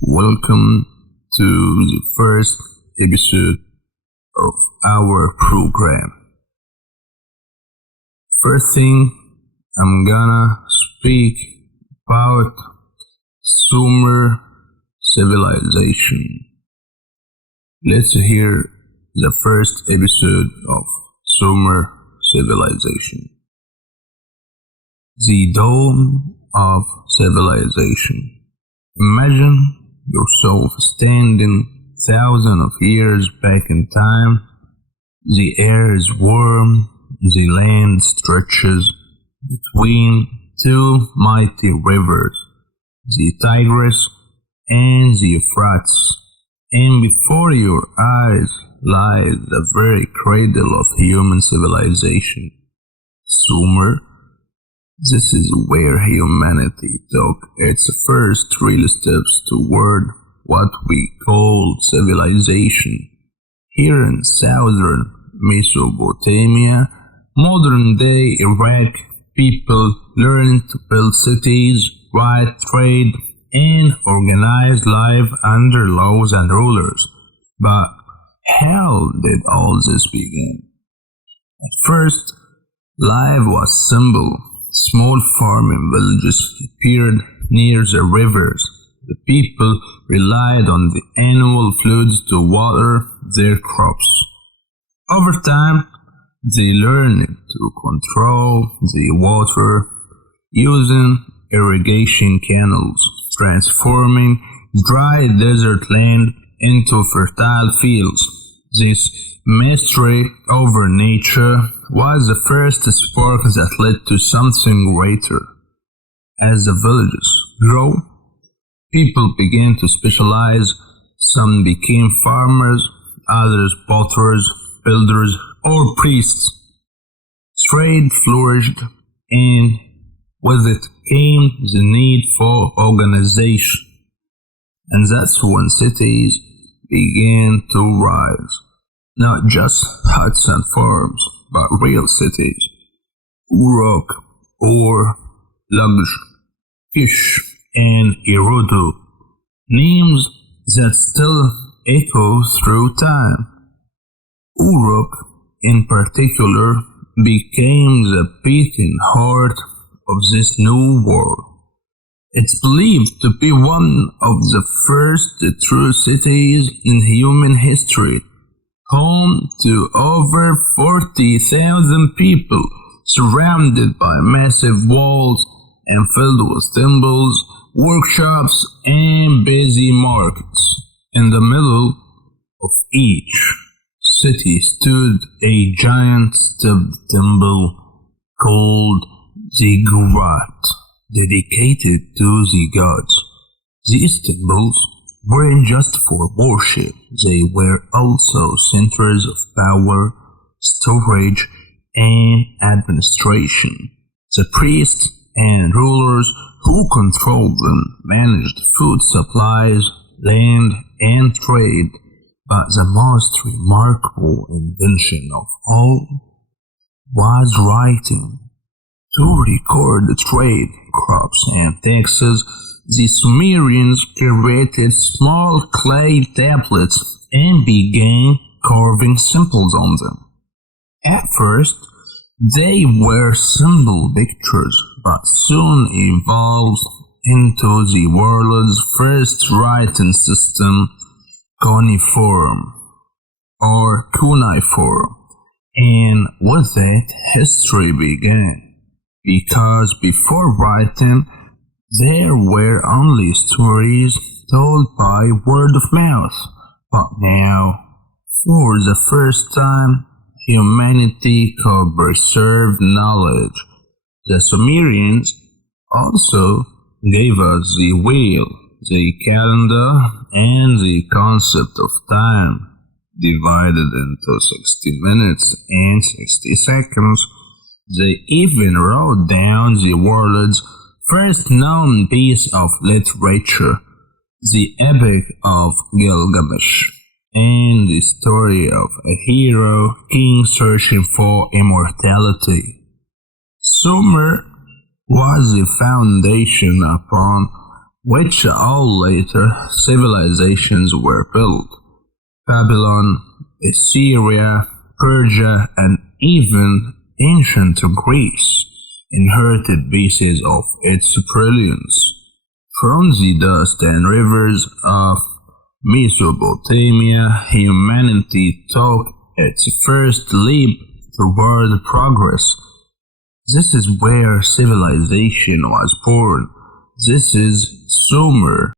Welcome to the first episode of our program. First thing, I'm gonna speak about Sumer civilization. Let's hear the first episode of Sumer civilization. The dawn of civilization. Imagine yourself standing thousands of years back in time. The air is warm, the land stretches between two mighty rivers, the Tigris and the Euphrates, and before your eyes lies the very cradle of human civilization, Sumer. This is where humanity took its first real steps toward what we call civilization. Here in southern Mesopotamia, modern-day Iraq, people learned to build cities, write, trade, and organize life under laws and rulers. But how did all this begin? At first, life was simple. Small farming villages appeared near the rivers. The people relied on the annual floods to water their crops. Over time, they learned to control the water using irrigation canals, transforming dry desert land into fertile fields. This mastery over nature was the first spark that led to something greater. As the villages grew, people began to specialize. Some became farmers, others potters, builders, or priests. Trade flourished, and with it came the need for organization. And that's when cities began to rise. Not just huts and farms, but real cities. Uruk, Ur, Kish, and Erodo. Names that still echo through time. Uruk, in particular, became the beating heart of this new world. It's believed to be one of the first true cities in human history, home to over 40,000 people, surrounded by massive walls and filled with temples, workshops, and busy markets. In the middle of each city stood a giant stepped temple called ziggurat, dedicated to the gods. These temples weren't just for worship, they were also centers of power, storage, and administration. The priests and rulers who controlled them managed food supplies, land, and trade. But the most remarkable invention of all was writing. To record the trade, crops, and taxes, the Sumerians created small clay tablets and began carving symbols on them. At first, they were simple pictures, but soon evolved into the world's first writing system, Cuneiform, and with it, history began. Because before writing, there were only stories told by word of mouth. But now, for the first time, humanity could preserve knowledge. The Sumerians also gave us the wheel, the calendar, and the concept of time, divided into 60 minutes and 60 seconds. They even wrote down the world's first known piece of literature, the Epic of Gilgamesh, and the story of a hero king searching for immortality. Sumer was the foundation upon which all later civilizations were built. Babylon, Assyria, Persia, and even ancient Greece inherited pieces of its brilliance. From the dust and rivers of Mesopotamia, humanity took its first leap toward progress. This is where civilization was born. This is Sumer.